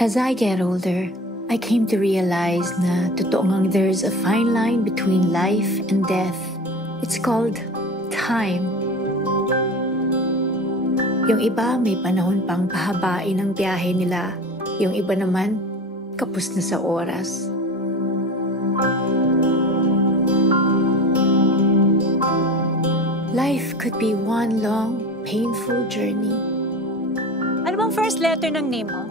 As I get older, I came to realize na totoo ngang there's a fine line between life and death. It's called time. Yung iba may panahon pang pahabain ang biyahe nila. Yung iba naman, kapos na sa oras. Life could be one long, painful journey. Ano bang first letter ng name mo?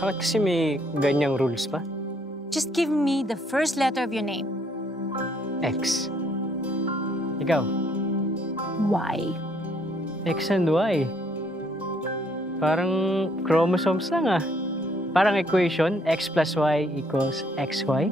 Bakit kasi may ganyang rules pa? Just give me the first letter of your name. X. Ikaw? Y. X and Y. Parang chromosomes lang ah. Parang equation, X plus Y equals XY.